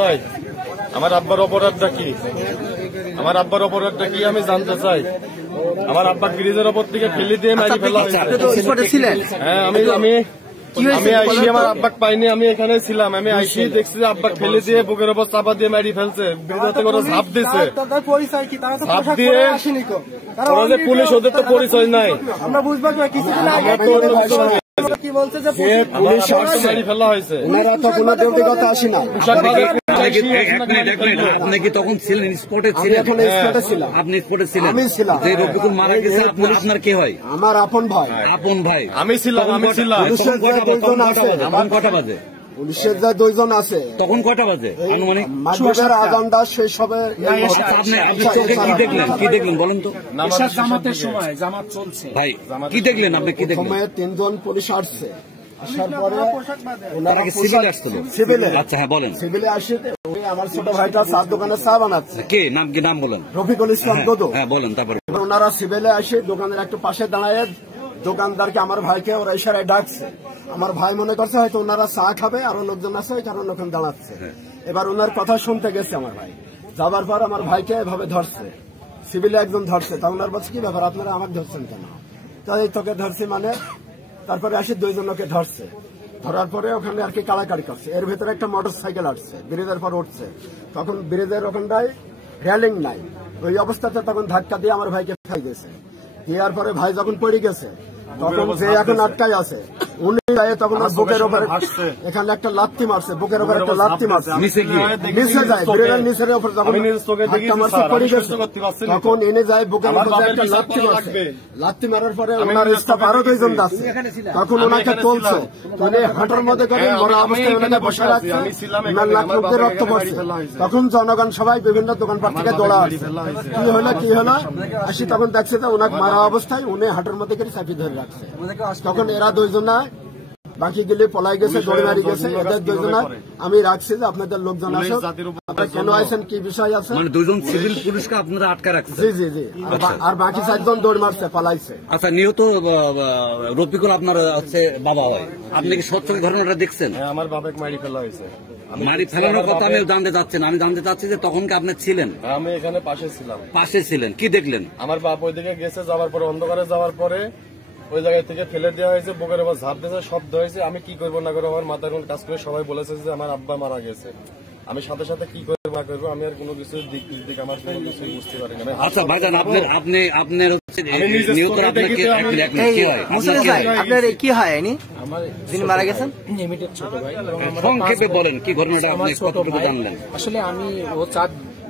চাই আমার আব্বার অপরাধটা কি, আমার আব্বার অপরাধটা কি আমি জানতে চাই। আমার আব্বা ব্রিজের ওপর থেকে ফেলে দিয়ে মারি ফেলা হয়েছে। হ্যাঁ, আমি আইসি আমার আব্বাক পাইনি, আমি এখানে ছিলাম। আমি আইসি দেখছি যে আব্বাক ফেলে দিয়ে বুকের ওপর চাপা দিয়ে মারি ফেলছে, ব্রিজে করে ঝাঁপ দিছে। ঝাঁপ দিয়ে পুলিশ, ওদের তো পরিচয় নাই। আমরা বুঝবো কিছুদিন আগে কি বলছে যে পুলিশ মারি ফেলা হয়েছে, ওনারা তো কোনো ব্যক্তিগত আসি না। আপনি কি তখন ছিলেন স্পটে? ছিলেন? আপনি স্পটে ছিলেন? আমি ছিলাম। যে রফিকুল মারা গেছে আপনার কে হয়? আমার আপন ভাই। আপন ভাই? আমি ছিলাম। কটা বাজে? পুলিশের যা দুইজন আছে। তখন কটা বাজে আনুমানিক? মাগরিবের আযান দাস সেই সবে। আপনি চোখে কি দেখলেন? কি দেখলেন বলেন তো? জামাতের সময় জামাত চলছে। ভাই কি দেখলেন আপনি? কি দেখলেন? সময়ে 3 জন পুলিশ আসছে। আসার পরে ওনারা সিভিল আসছিল। সিভিলে? আচ্ছা হ্যাঁ বলেন। সিভিলে আসে আমার ছোট ভাইটা চা দোকানে চা বানাচ্ছে। কে নাম? কি নাম বলেন? রফিকুল ইসলাম দোদো। হ্যাঁ বলেন। তারপরে ওনারা সিভিলে আসে দোকানের একটু পাশে দাঁড়ায় দোকানদারকে আমার ভাইকে ওরা ইশারায় ডাকছে। আমার ভাই মনে করছে হয়তো ওনারা চা খাবে, আরো লোকজন আছে ওই কারণে ওখানে দাঁড়াচ্ছে। এবার ওনার কথা শুনতে গেছে আমার ভাই। যাবার পর আমার ভাইকে এভাবে ধরছে, সিভিলে একজন ধরছে। তা ওনার বলছে কি ব্যাপার আপনারা আমাকে ধরছেন কেন? তাই তোকে ধরছি মানে। তারপরে আসি দুইজনকে ধরছে। ধরার পরে ওখানে আর কি কাড়াকাড়ি করছে। এর ভেতরে একটা মোটর সাইকেল আসছে, ব্রিজের পর উঠছে। তখন ব্রিজের ওখানটায় রেলিং নাই, ওই অবস্থাতে তখন ধাক্কা দিয়ে আমার ভাইকে ফেলে গেছে। দেওয়ার পরে ভাই যখন পড়ে গেছে তখন যে এখন আটকায় আছে উনি তখন বুকের উপরে এখানে একটা লাত্তি মারছে, বুকের উপরে একটা লাত্তি মারছে, নিচে যায় ব্রিজের নিচের উপরে যখন পড়ে গেছে তখন এনে যায় বুকের উপরে একটা লাত্তি মারছে। লাত্তি মারার পরে ওনার স্টাফ আরো দুইজন যাচ্ছে, তখন ওনাকে তুলছে, তুলে হাঁটার মধ্যে করে মরা অবস্থায় ওনাকে বসে রাখছে। ওনার লাখ লোকের রক্ত পড়ছে। তখন জনগণ সবাই বিভিন্ন দোকানপাট থেকে দৌড়া আসছে। কি হলো আসি তখন দেখছে যে ওনাকে মারা অবস্থায় উনি হাঁটার মধ্যে করে চাপি ধরে রাখছে। তখন এরা দুইজনা বাকি গেলে পলাই গেছে, দৌড়ে মারি গেছে। এদের দুইজনা আমি রাখছি যে আপনাদের লোকজন আসে, আপনারা কেন আছেন, কি বিষয় আছে। মানে দুজন সিভিল পুলিশকে আপনারা আটকা রাখছেন? জি জি জি। আর বাকি 4 জন দৌড় মারছে, পালাইছে। আচ্ছা, নিহত রফিকুল আপনার হচ্ছে বাবা হয়, আপনি কি সত্য ঘটনাটা দেখছেন? আমার বাবাকে মারি ফেলা হয়েছে। মারি ফেলানোর কথা আমি জানতে চাচ্ছি না, আমি জানতে চাচ্ছি যে তখন কি আপনি ছিলেন? আমি এখানে পাশে ছিলাম। পাশে ছিলেন, কি দেখলেন? আমার বাপ ওইদিকে গেছে, যাওয়ার পরে অন্ধকারে যাওয়ার পরে ওই জায়গা থেকে ফেলে দেওয়া হয়েছে, বুকের উপর ঝাঁপ দিয়েছে, শব্দ হয়েছে। আমি কি করবো না করবো আমার মাথার কোন কাজ করে সবাই বলেছে যে আমার আব্বা মারা গেছে। আমি সাথে সাথে কি করবো না করবো আমি আর কোনো কিছু দিক আমার কোনো কিছুই বুঝতে পারি না। আচ্ছা ভাইজান, আপনার হচ্ছে আপনার কি হয় আমার যিনি মারা গেছেন? লিমিটেড ছোট ভাই। সংক্ষেপে বলেন কি ঘটনাটা আপনি কতটুকু জানলেন? আসলে আমি ও চা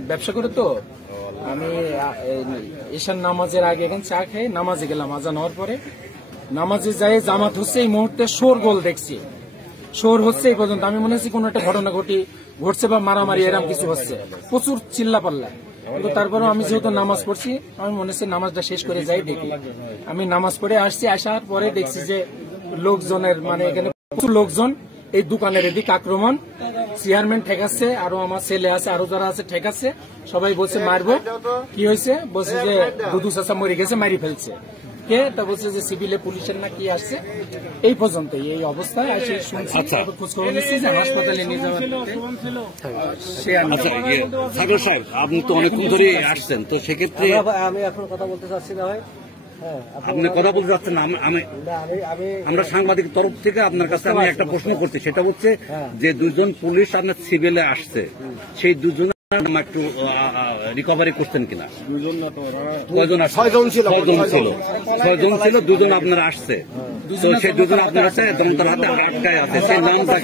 ব্যবসা করে, তো আমি ঈশান নামাজের আগে এখানে চা খেয়ে নামাজে গেলাম। আজান হওয়ার পরে নামাজে যাই জামাত হচ্ছে, এই মুহূর্তে শোর গোল দেখছি, শোর হচ্ছে এই পর্যন্ত। আমি মনে হচ্ছে কোন একটা ঘটনা ঘটছে বা মারামারি এরকম কিছু হচ্ছে, প্রচুর চিল্লা পাল্লা। কিন্তু তারপরেও আমি যেহেতু নামাজ পড়ছি, আমি মনে হচ্ছে নামাজটা শেষ করে যাই। দেখি আমি নামাজ পড়ে আসছি, আসার পরে দেখছি যে লোকজনের মানে এখানে প্রচুর লোকজন এই দোকানের এদিকে আক্রমণ, চেয়ারম্যান ঠেকাচ্ছে, আরো আমার ছেলে আছে, আরো যারা আছে ঠেকাচ্ছে। সবাই বলছে মারবো। কি হয়েছে বলছে যে দুদু চাচা মরে গেছে, মারি ফেলছে। কে তা বলছে যে সিভিলে পুলিশের না কি আসছে। এই পর্যন্ত এই অবস্থায় আসে শুনছি, খোঁজ খবর নিচ্ছি যে হাসপাতালে নিয়ে যাওয়ার সাগর সাহেব আপনি তো অনেকক্ষণ ধরে আসছেন, তো সেক্ষেত্রে আমি এখন কথা বলতে চাচ্ছি না ভাই। আপনি কথা বলতে চাচ্ছেন না, আমরা সাংবাদিক তরফ থেকে আপনার কাছে আমি একটা প্রশ্ন করছি, সেটা হচ্ছে যে 2 জন পুলিশ আপনার সিভিলে আসছে, সেই 2 জন একটু রিকভারি করছেন কিনা? 2 জন না তো, কয়জন? 6 জন ছিল। 6 জন ছিল, 2 জন আপনারা আসছে, তো সেই 2 জন আপনার কাছে তার হাতে আটকায় আছে, সেই নামটা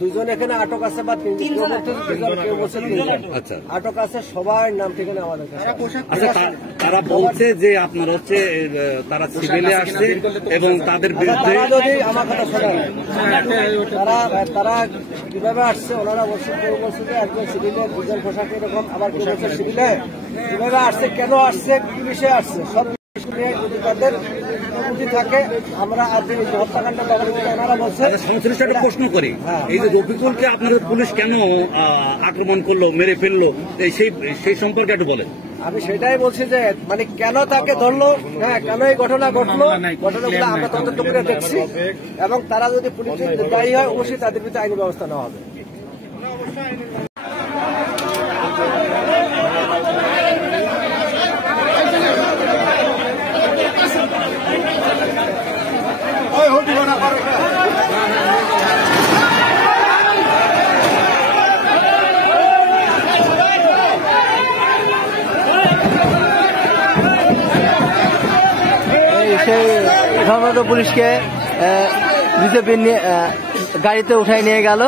2 জন এখানে আটক আছে বা 3 জন কেউ বলছে 3 জন আচ্ছা আটক আছে, সবার নাম ঠিকানা আমাদের কাছে। আচ্ছা, তারা বলছে যে আপনার হচ্ছে তারা সিভিলে আসছে এবং তাদের বিরুদ্ধে যদি আমার কথা শোনেন, তারা কিভাবে আসছে ওনারা বলছে, কেউ বলছে যে একজন সিভিলে 2 জন পোশাক এরকম, আবার কেউ বলছে সিভিলে কিভাবে আসছে, কেন আসছে, কি বিষয়ে আসছে, সব যদি তাদের থাকে আমরা আজ হত্যাকাণ্ড ওনারা বলছে। সংশ্লিষ্ট একটা প্রশ্ন করি, এই যে রফিকুলকে আপনাদের পুলিশ কেন আক্রমণ করলো, মেরে ফেললো, সেই সম্পর্কে একটু বলেন। আমি সেটাই বলছি যে মানে কেন তাকে ধরলো, হ্যাঁ কেন এই ঘটনা ঘটলো, ঘটনাগুলো আমরা তদন্ত করে দেখছি এবং তারা যদি পুলিশ দায়ী হয় অবশ্যই তাদের বিরুদ্ধে আইনি ব্যবস্থা নেওয়া হবে। সেই ধর্মঘট পুলিশকে বিজেপির গাড়িতে উঠাই নিয়ে গেল।